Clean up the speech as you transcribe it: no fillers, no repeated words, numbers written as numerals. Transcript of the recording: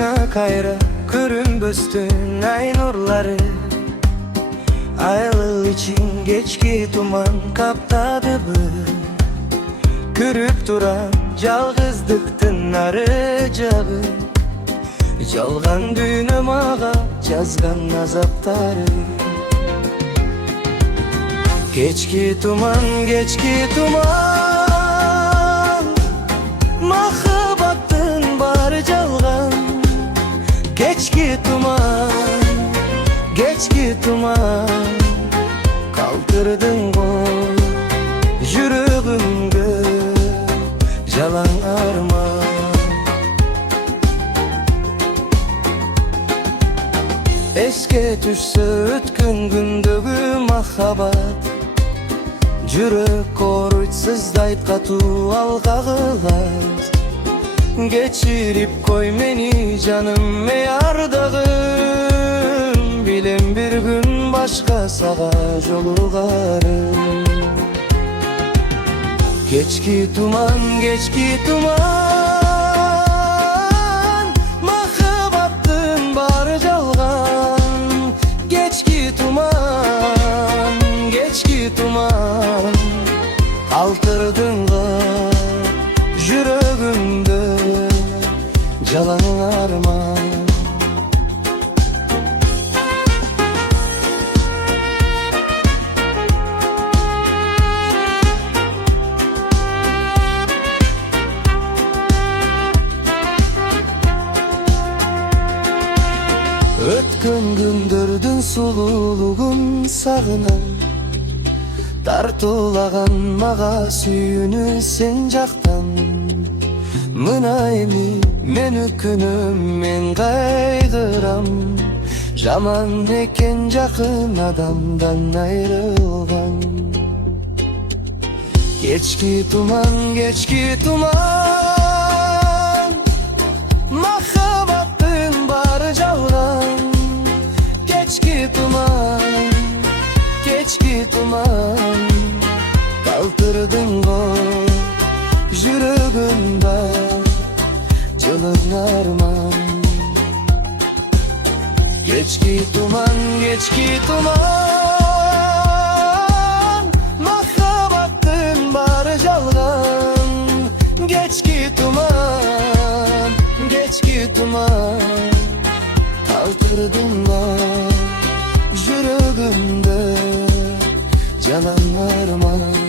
Başına kayra körünböstün ay nurları, aylı için geçki tuman kaptadı bu. Körüp duran жалгыздыктын ары жагы, жалган дүйнөм ага жазган азаптары. Кечки туман, махаббаттын баары жалган. Кечки туман, калтырдың го жүрөгүмгө жалаң арман. Эске түшсө өткөн күндөгү махаббат, жүрөк оруйсуздайт катуу алгагылат. Geçirip koy meni canım ey ardağım, bilem bir gün başka sağa jolugharım. Geçki tuman, mahabbattın bari жалган. Geçki tuman, altırdın da жүрөгүмдө жалаң арман. Өткөн күндөрдүн сулуулугун сагынам, тартуулаган мага сүйүүнү сен жактан. Мына эми мен өкүнөм, мен кайгырам, жаман экен жакын адамдан айрылган. Кечки туман, махаббаттын баары жалган. Кечки туман, калтырдың го жүрөгүмдө жалаң арман. Кечки туман, махаббаттын баары жалган. Кечки туман, калтырдың го жүрөгүмдө жалаң арман.